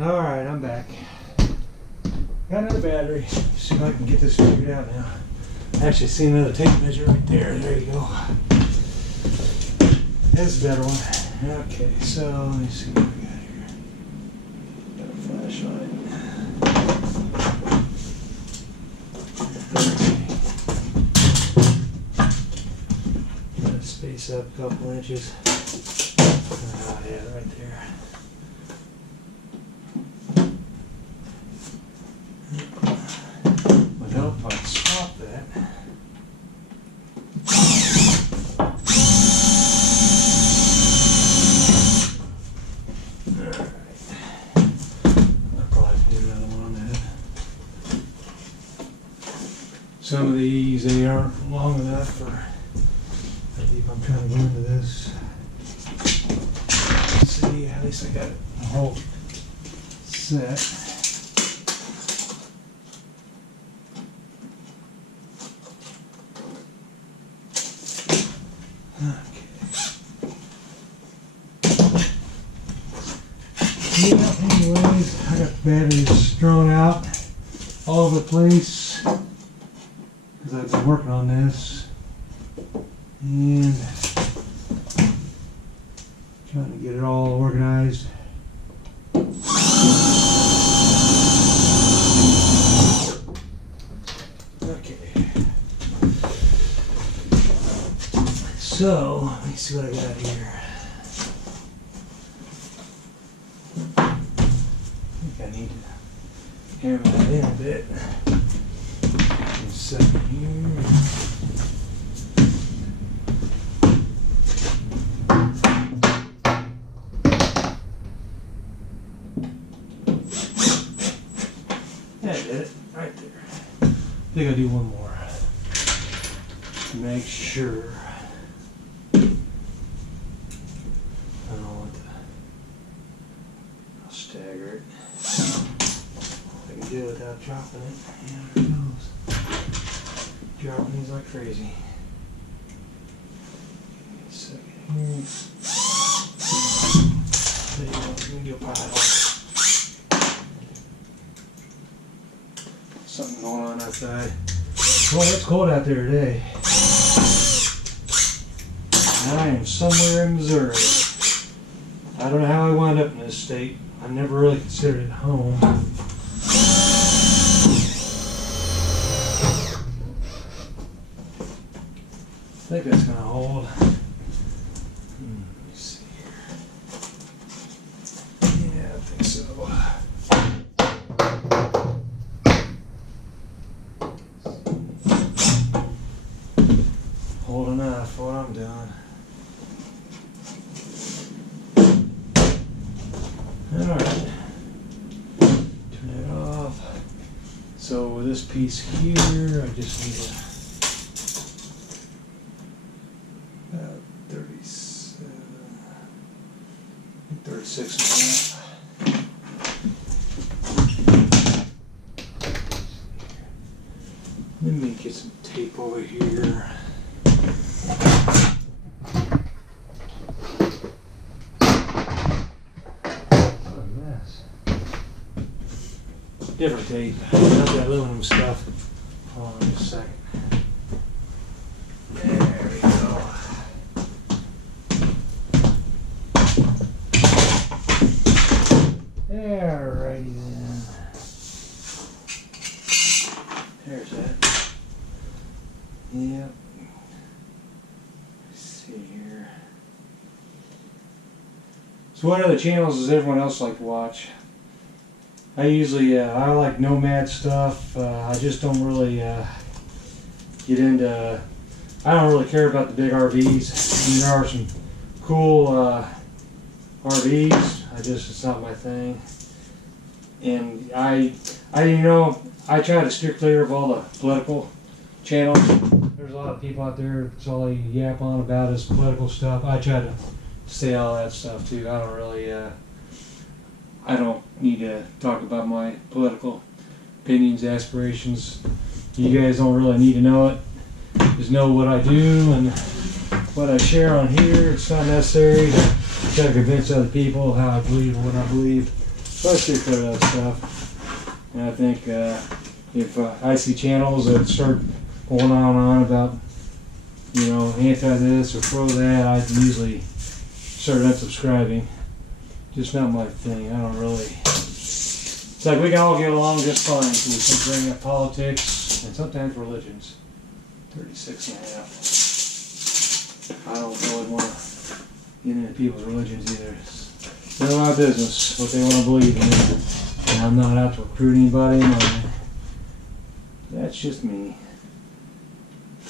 Alright, I'm back. Got another battery. See if I can get this figured out now. Actually, I see another tape measure right there. There you go. That's a better one. Okay, so let me see what we got here. Got a flashlight. Gotta space up a couple inches. Yeah, right there. Would help if I swap that. Alright. I'll probably have to do another one on that. Some of these, they aren't long enough for how deep I'm trying to go into this. Let's see, at least I got it whole set. Yeah, anyways, I got the batteries thrown out all over the place because I've been working on this and trying to get it all organized. Okay. So, let me see what I got here. I need to hammer that in a bit. Just a second here. Yeah, I did it. Right there. I think I'll do one more. To make sure. I don't know what the... I'll stagger it. I can do it without dropping it. Yeah, there it goes. Dropping these like crazy. Give me a second here. There you go. Let me do a pile. Something going on outside. Well, it's cold out there today. And I am somewhere in Missouri. I don't know how I wound up in this state. I never really considered it home. I think that's gonna hold. Let me see here. Yeah, I think so. Hold enough for what I'm doing. Alright, turn it off. So with this piece here, I just need about 36 and a half. Let me get some tape over here. Different tape, not that aluminum stuff. Hold on just a second. There we go. Alrighty then. There's that. Yep. Let's see here. So what other channels does everyone else like to watch? I usually, I like nomad stuff. I just don't really get into, I don't really care about the big RVs. I mean, there are some cool RVs. It's not my thing. And I try to steer clear of all the political channels. There's a lot of people out there that's all they yap on about is political stuff. I try to stay all that stuff too. I don't really, I don't need to talk about my political opinions, aspirations. You guys don't really need to know it. Just know what I do and what I share on here. It's not necessary to try to convince other people how I believe or what I believe. So I steer clear of that stuff. And I think if I see channels that start going on about, you know, anti this or pro that, I usually start unsubscribing. Just not my thing. I don't really. It's like we can all get along just fine until we can bring up politics and sometimes religions. 36 and a half. I don't really want to get into people's religions either. It's none of my business what they want to believe in. And I'm not out to recruit anybody. That's just me.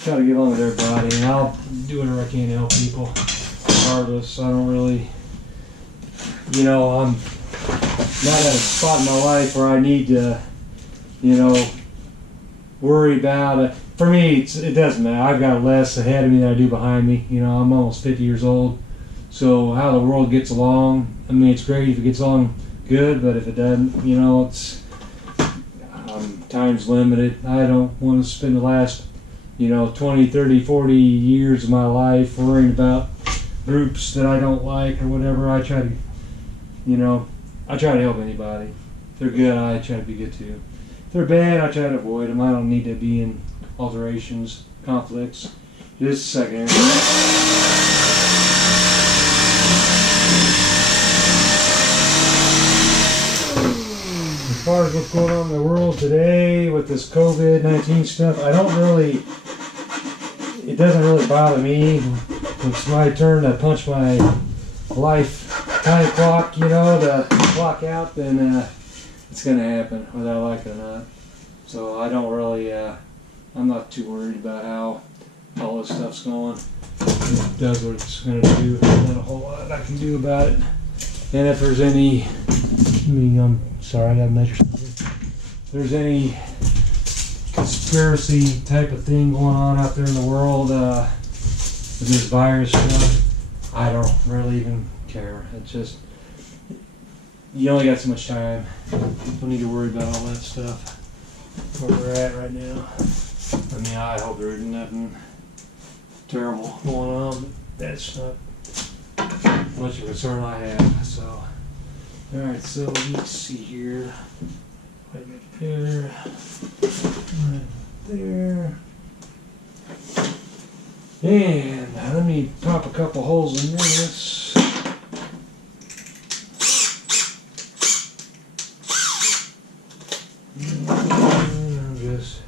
Try to get along with everybody, and I'll do whatever I can to help people. Regardless, I don't really, you know, I'm not at a spot in my life where I need to, you know, worry about it. For me, it doesn't matter. I've got less ahead of me than I do behind me. You know, I'm almost 50 years old. So how the world gets along, I mean, it's great if it gets along good, but if it doesn't, you know, it's time's limited. I don't want to spend the last, you know, 20, 30, 40 years of my life worrying about groups that I don't like or whatever. I try to, you know, I try to help anybody. If they're good, I try to be good too. If they're bad, I try to avoid them. I don't need to be in alterations, conflicts. Just a second here. As far as what's going on in the world today with this COVID-19 stuff, I don't really, it doesn't really bother me. When it's my turn to punch my life time clock, you know, to clock out, then it's going to happen whether I like it or not. So I don't really, I'm not too worried about how all this stuff's going. It does what it's going to do. There's not a whole lot I can do about it. And if there's any, I'm sorry, I got to measure something. If there's any conspiracy type of thing going on out there in the world with this virus stuff, I don't really even care. It's just, you only got so much time. Don't need to worry about all that stuff where we're at right now. I mean, I hope there isn't nothing terrible going on, but that's not much of a concern I have. So, alright, so let's see here. Right there. Right there. And let me pop a couple holes in this. And I'm just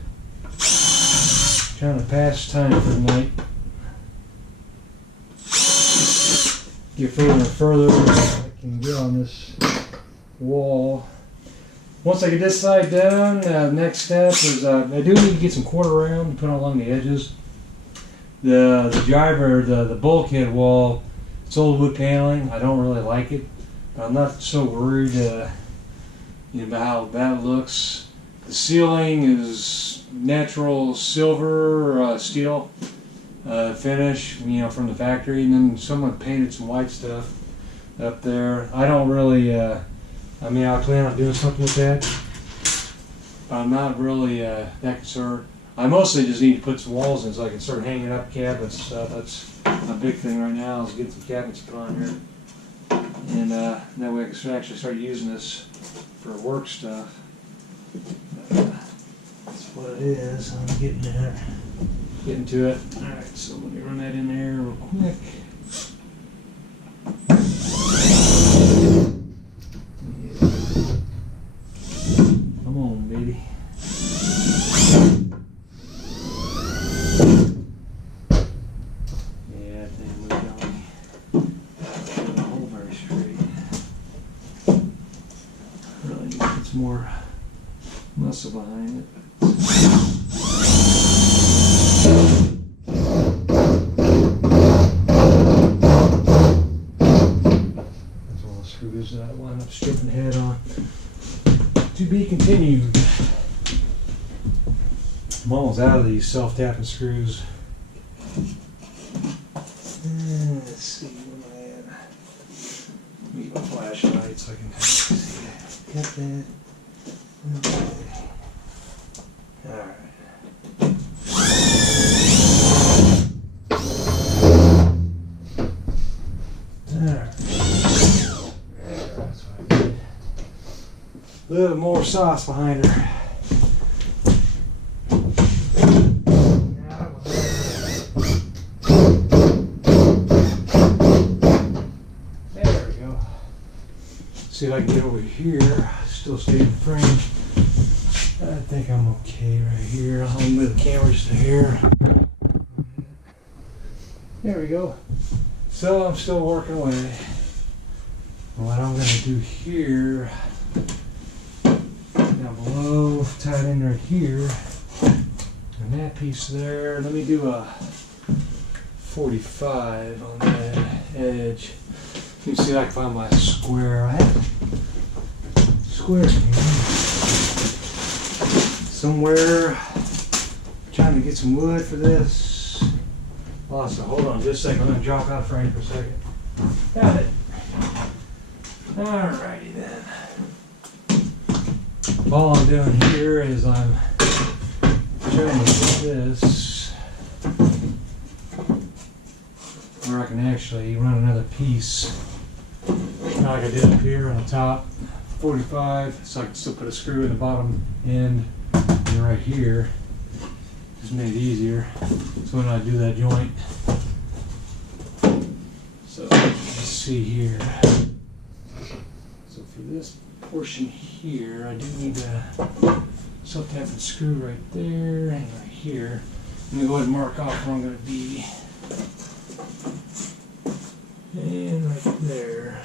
trying to pass time for the night. Get further and further I can get on this wall. Once I get this side done, next step is I do need to get some quarter round to put along the edges. The driver, the bulkhead wall, it's old wood paneling. I don't really like it, but I'm not so worried you know, about how that looks. The ceiling is natural silver steel finish, you know, from the factory, and then someone painted some white stuff up there. I don't really, I mean, I plan on doing something with that. I'm not really that concerned. I mostly just need to put some walls in so I can start hanging up cabinets and stuff. That's my big thing right now, is get some cabinets put on here. And that way I can actually start using this for work stuff. That's what it is. I'm getting there. Getting to it. Alright, so let me run that in there real quick. Yeah. Come on, baby. Yeah, that thing moved on me. Got the hole very straight. Really need to put some more muscle behind it. That's all the screws that I wound up stripping the head on. To be continued. I'm almost out of these self-tapping screws. And let's see, where am I at? Let me get my flashlight so I can see it. Got that. Okay. Alright. Alright. That's what I did. A little more sauce behind her. There we go. See if I can get over here. Still stay in frame. I think I'm okay right here. I'll move the camera just a hair. There we go. So I'm still working away. What I'm going to do here, down below, tie it in right here, and that piece there. Let me do a 45 on that edge. You can see I can find my square. I have a square here. Somewhere. Trying to get some wood for this. Awesome. Hold on just a second. I'm going to drop out of frame for a second. Got it. Alrighty then. All I'm doing here is I'm trying to get this where I can actually run another piece like I did up here on the top. 45, so I can still put a screw in the bottom end and right here. Just made it easier. So when I do that joint. So let's see here. So for this portion here, I do need some type of screw right there and right here. I'm going to go ahead and mark off where I'm going to be. And right there.